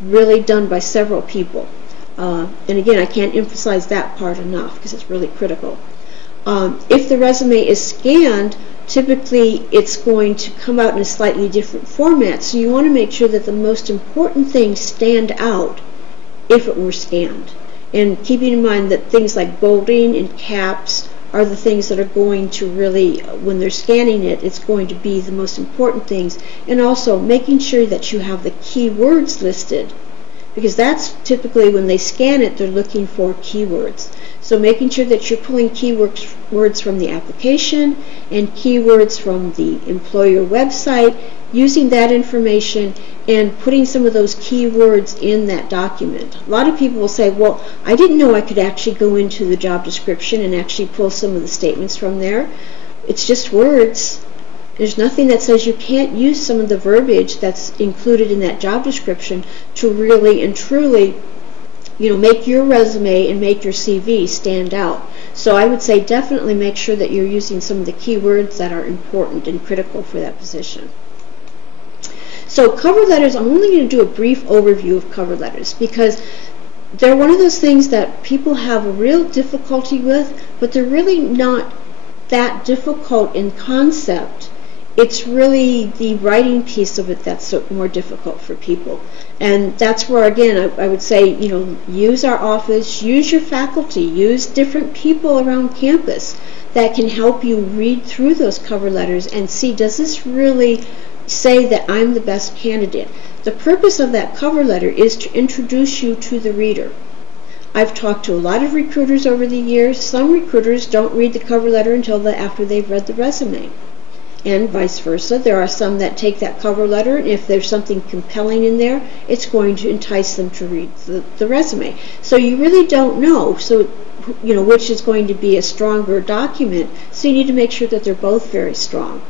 really done by several people. And again, I can't emphasize that part enough, because it's really critical. If the resume is scanned, typically it's going to come out in a slightly different format, so you want to make sure that the most important things stand out if it were scanned. And keeping in mind that things like bolding and caps are the things that are going to really, when they're scanning it, it's going to be the most important things. And also making sure that you have the keywords listed, because that's typically when they scan it, they're looking for keywords. So making sure that you're pulling keywords from the application and keywords from the employer website, using that information and putting some of those keywords in that document. A lot of people will say, well, I didn't know I could actually go into the job description and actually pull some of the statements from there. It's just words. There's nothing that says you can't use some of the verbiage that's included in that job description to really and truly make your resume and make your CV stand out. So I would say definitely make sure that you're using some of the keywords that are important and critical for that position. So cover letters, I'm only going to do a brief overview of cover letters, because they're one of those things that people have a real difficulty with, but they're really not that difficult in concept. It's really the writing piece of it that's more difficult for people. And that's where, again, I would say, use our office, use your faculty, use different people around campus that can help you read through those cover letters and see, does this really say that I'm the best candidate? The purpose of that cover letter is to introduce you to the reader. I've talked to a lot of recruiters over the years. Some recruiters don't read the cover letter until after they've read the resume, and vice versa. There are some that take that cover letter, and if there's something compelling in there, it's going to entice them to read the resume. So you really don't know, so which is going to be a stronger document, so you need to make sure that they're both very strong.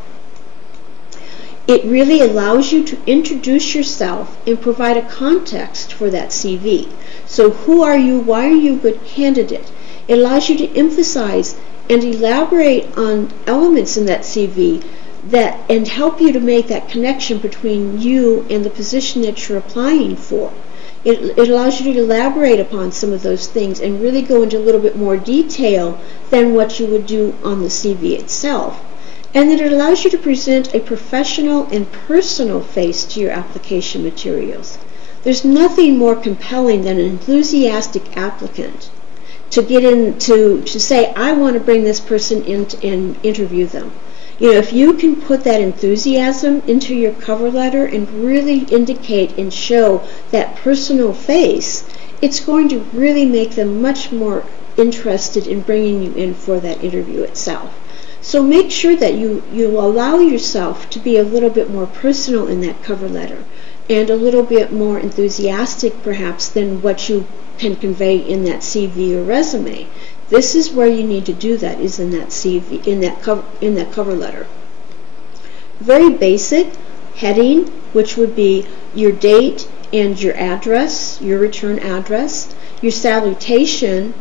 It really allows you to introduce yourself and provide a context for that CV. So who are you? Why are you a good candidate? It allows you to emphasize and elaborate on elements in that CV and help you to make that connection between you and the position that you're applying for. It allows you to elaborate upon some of those things and really go into a little bit more detail than what you would do on the CV itself. And then it allows you to present a professional and personal face to your application materials. There's nothing more compelling than an enthusiastic applicant to get in to say, I want to bring this person in and interview them. If you can put that enthusiasm into your cover letter and really indicate and show that personal face, it's going to really make them much more interested in bringing you in for that interview itself. So make sure that you allow yourself to be a little bit more personal in that cover letter, and a little bit more enthusiastic perhaps than what you can convey in that CV or resume. This is where you need to do that, is in that CV, in that cover letter. Very basic heading, which would be your date and your address, your return address, your salutation,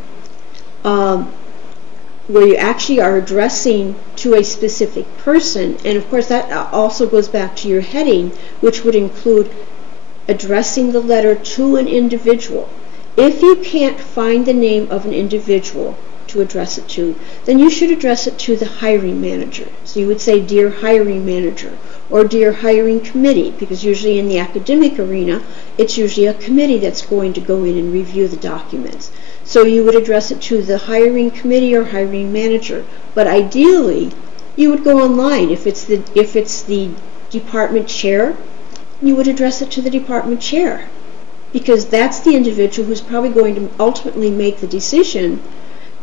where you actually are addressing to a specific person. And of course that also goes back to your heading, which would include addressing the letter to an individual. If you can't find the name of an individual to address it to, then you should address it to the hiring manager. So you would say, "Dear hiring manager," or "Dear hiring committee," because usually in the academic arena, it's usually a committee that's going to go in and review the documents. So you would address it to the hiring committee or hiring manager. But ideally, you would go online. If it's the department chair, you would address it to the department chair, because that's the individual who's probably going to ultimately make the decision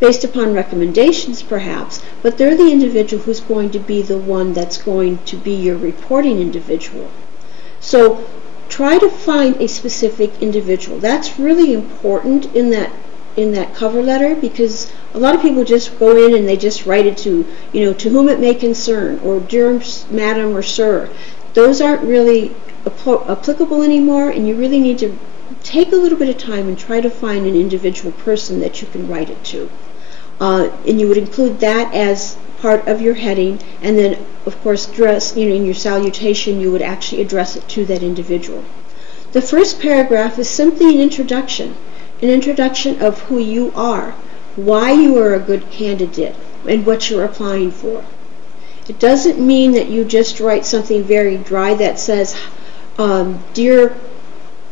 based upon recommendations perhaps, but they're the individual who's going to be the one that's going to be your reporting individual. So try to find a specific individual. That's really important in that cover letter, because a lot of people just go in and they just write it to, to whom it may concern, or dear madam or sir. Those aren't really applicable anymore, and you really need to take a little bit of time and try to find an individual person that you can write it to. And you would include that as part of your heading, and then of course in your salutation you would actually address it to that individual. The first paragraph is simply an introduction of who you are, why you are a good candidate, and what you're applying for. It doesn't mean that you just write something very dry that says, "Dear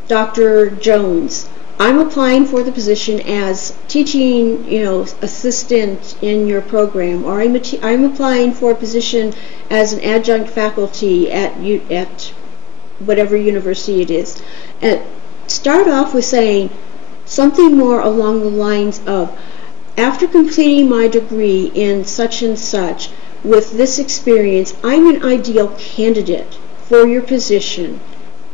Dr. Jones, I'm applying for the position as teaching, assistant in your program," or I'm applying for a position as an adjunct faculty at whatever university it is. And start off with saying something more along the lines of, "After completing my degree in such and such, with this experience, I'm an ideal candidate for your position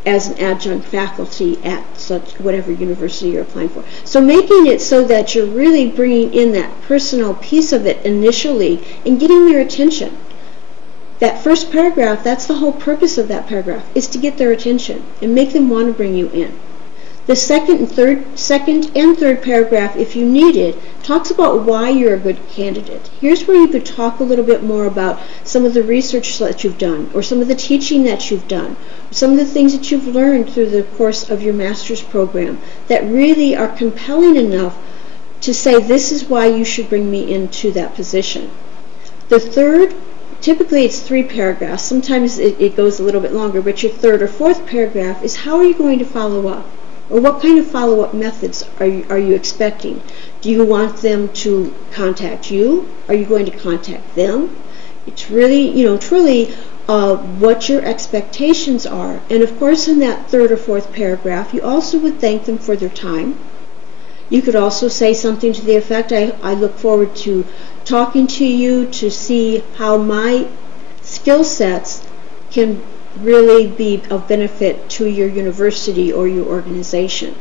as an adjunct faculty at such whatever university you're applying for." So making it so that you're really bringing in that personal piece of it initially and getting their attention. That first paragraph, that's the whole purpose of that paragraph, is to get their attention and make them want to bring you in. The second and third paragraph, if you need it, talks about why you're a good candidate. Here's where you could talk a little bit more about some of the research that you've done, or some of the teaching that you've done, some of the things that you've learned through the course of your master's program that really are compelling enough to say, this is why you should bring me into that position. The third, typically it's 3 paragraphs, sometimes it goes a little bit longer, but your third or fourth paragraph is how are you going to follow up? Or what kind of follow-up methods are you expecting? Do you want them to contact you? Are you going to contact them? It's really, truly what your expectations are. And of course in that third or fourth paragraph, you also would thank them for their time. You could also say something to the effect, I look forward to talking to you to see how my skill sets can really be of benefit to your university or your organization.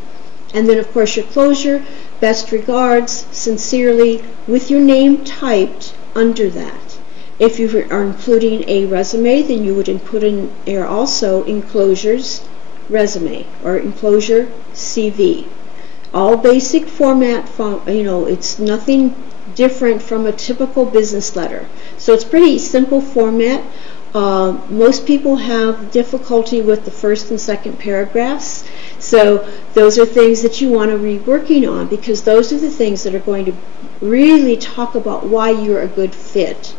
And then of course your closure, "Best regards, sincerely," with your name typed under that. If you are including a resume, then you would put in there also enclosures resume or enclosure CV. All basic format, it's nothing different from a typical business letter. So it's pretty simple format. Most people have difficulty with the first and second paragraphs, so those are things that you want to be working on, because those are the things that are going to really talk about why you're a good fit.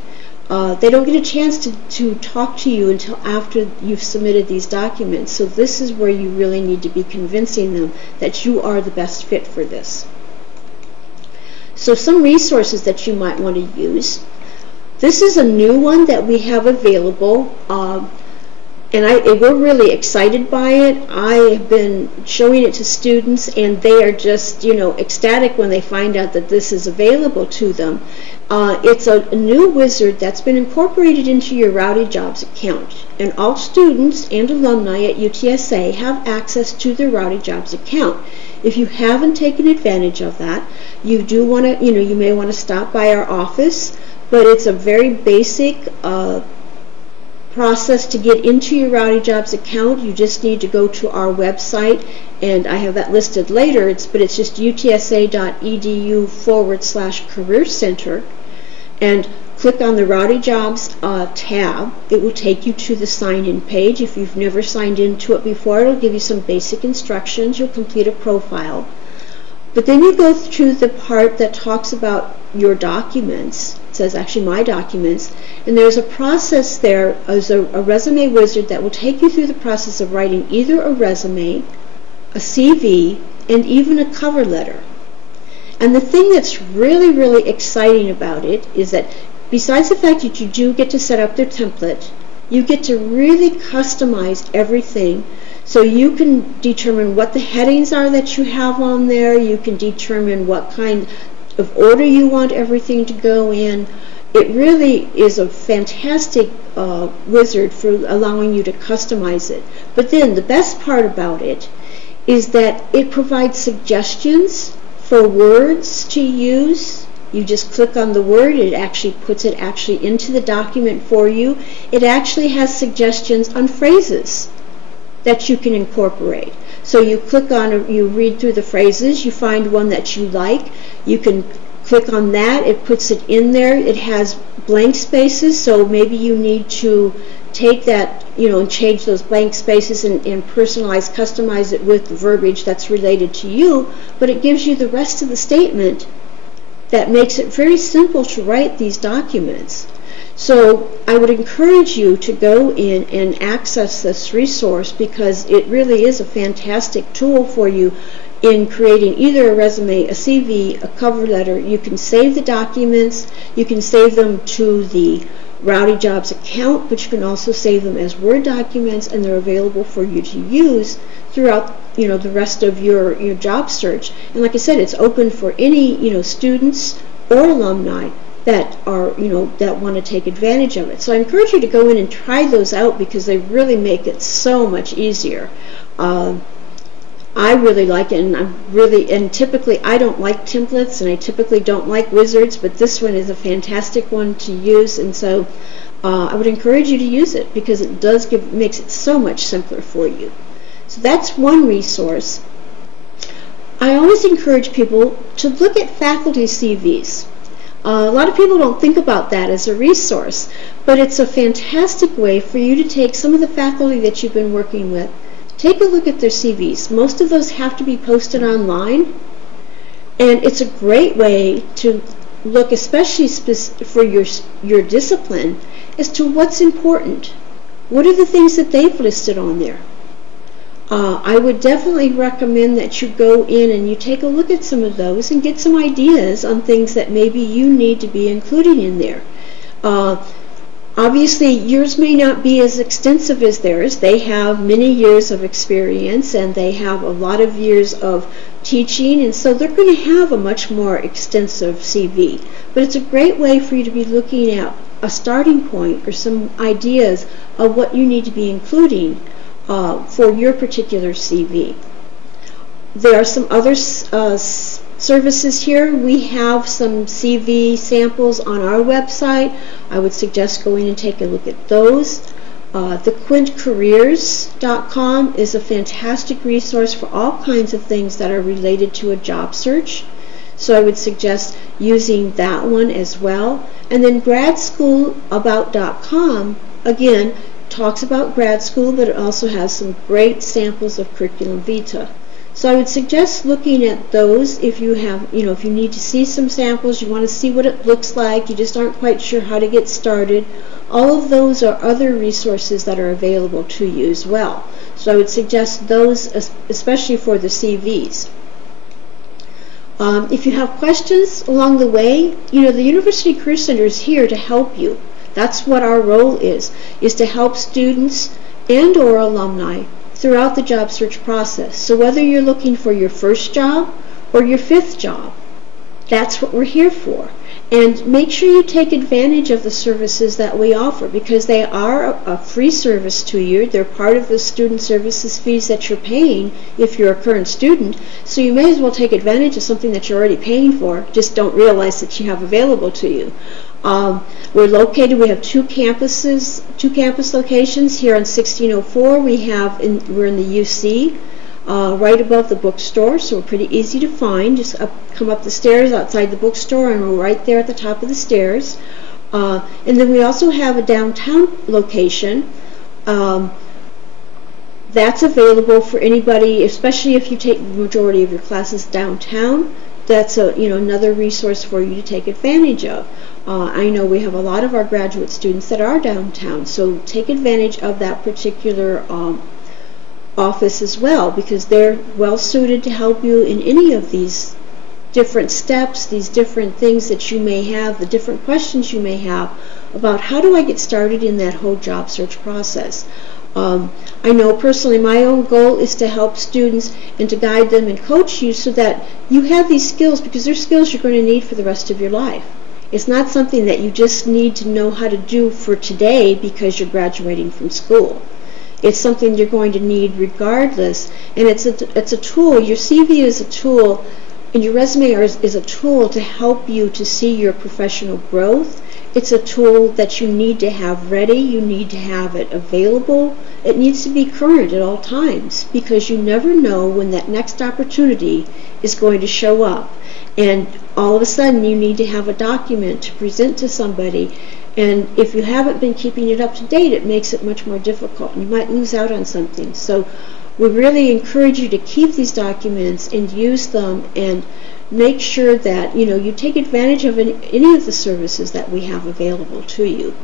They don't get a chance to talk to you until after you've submitted these documents, so this is where you really need to be convincing them that you are the best fit for this. So some resources that you might want to use. This is a new one that we have available, and we're really excited by it. I have been showing it to students, and they are just, ecstatic when they find out that this is available to them. It's a new wizard that's been incorporated into your Rowdy Jobs account, and all students and alumni at UTSA have access to their Rowdy Jobs account. If you haven't taken advantage of that, you do want to, you may want to stop by our office. But it's a very basic process to get into your Rowdy Jobs account. You just need to go to our website, and I have that listed later, but it's just utsa.edu/career center. and click on the Rowdy Jobs tab. It will take you to the sign-in page. If you've never signed into it before, it'll give you some basic instructions. You'll complete a profile. But then you go through the part that talks about your documents. It says actually My Documents. And there's a process there, as a resume wizard, that will take you through the process of writing either a resume, a CV, and even a cover letter. And the thing that's really, really exciting about it is that besides the fact that you do get to set up their template, you get to really customize everything. So you can determine what the headings are that you have on there. You can determine what kind of order you want everything to go in. It really is a fantastic wizard for allowing you to customize it. But then the best part about it is that it provides suggestions for words to use. You just click on the word, it actually puts it into the document for you. It actually has suggestions on phrases that you can incorporate. So you click on, you read through the phrases, you find one that you like, you can click on that, it puts it in there. It has blank spaces, so maybe you need to take that, and change those blank spaces and personalize, customize it with the verbiage that's related to you, but it gives you the rest of the statement that makes it very simple to write these documents. So I would encourage you to go in and access this resource, because it really is a fantastic tool for you in creating either a resume, a CV, a cover letter. You can save the documents, you can save them to the Rowdy Jobs account, but you can also save them as Word documents, and they're available for you to use throughout the rest of your job search. And like I said, it's open for any students or alumni that are that want to take advantage of it. So I encourage you to go in and try those out, because they really make it so much easier. I really like it, and typically I don't like templates, and I typically don't like wizards, but this one is a fantastic one to use, and so I would encourage you to use it, because it makes it so much simpler for you. So that's one resource. I always encourage people to look at faculty CVs. A lot of people don't think about that as a resource, but it's a fantastic way for you to take some of the faculty that you've been working with, take a look at their CVs. Most of those have to be posted online, and it's a great way to look, especially for your discipline, as to what's important. What are the things that they've listed on there? I would definitely recommend that you go in and you take a look at some of those and get some ideas on things that maybe you need to be including in there. Obviously, yours may not be as extensive as theirs. They have many years of experience, and they have a lot of years of teaching, and so they're going to have a much more extensive CV. But it's a great way for you to be looking at a starting point or some ideas of what you need to be including for your particular CV. There are some other services here. We have some CV samples on our website. I would suggest going and take a look at those. TheQuintCareers.com is a fantastic resource for all kinds of things that are related to a job search. So I would suggest using that one as well. And then GradSchoolAbout.com, again, talks about grad school, but it also has some great samples of curriculum vitae. So I would suggest looking at those if you have, if you need to see some samples, you want to see what it looks like, you just aren't quite sure how to get started. All of those are other resources that are available to you as well. So I would suggest those, especially for the CVs. If you have questions along the way, the University Career Center is here to help you. That's what our role is to help students and or alumni throughout the job search process. So whether you're looking for your first job or your fifth job, that's what we're here for. And make sure you take advantage of the services that we offer, because they are a free service to you. They're part of the student services fees that you're paying if you're a current student. So you may as well take advantage of something that you're already paying for, just don't realize that you have available to you. We have two campus locations here on 1604. We're in the UC. right above the bookstore, so we're pretty easy to find. Just come up the stairs outside the bookstore, and we're right there at the top of the stairs. And then we also have a downtown location. That's available for anybody, especially if you take the majority of your classes downtown. That's another resource for you to take advantage of. I know we have a lot of our graduate students that are downtown, so take advantage of that particular office as well, because they're well suited to help you in any of these different steps, these different things that you may have, the different questions you may have about how do I get started in that whole job search process. I know personally my own goal is to help students and to guide them and coach you so that you have these skills, because they're skills you're going to need for the rest of your life. It's not something that you just need to know how to do for today because you're graduating from school. It's something you're going to need regardless, and it's a tool. Your CV is a tool, and your resume is a tool to help you to see your professional growth. It's a tool that you need to have ready. You need to have it available. It needs to be current at all times, because you never know when that next opportunity is going to show up. And all of a sudden you need to have a document to present to somebody. And if you haven't been keeping it up to date, it makes it much more difficult. You might lose out on something. So we really encourage you to keep these documents and use them, and make sure that you take advantage of any of the services that we have available to you.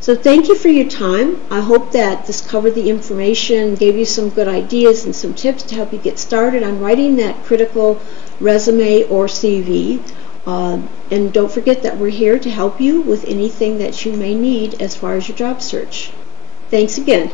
So thank you for your time. I hope that this covered the information, gave you some good ideas and some tips to help you get started on writing that critical resume or CV. And don't forget that we're here to help you with anything that you may need as far as your job search. Thanks again.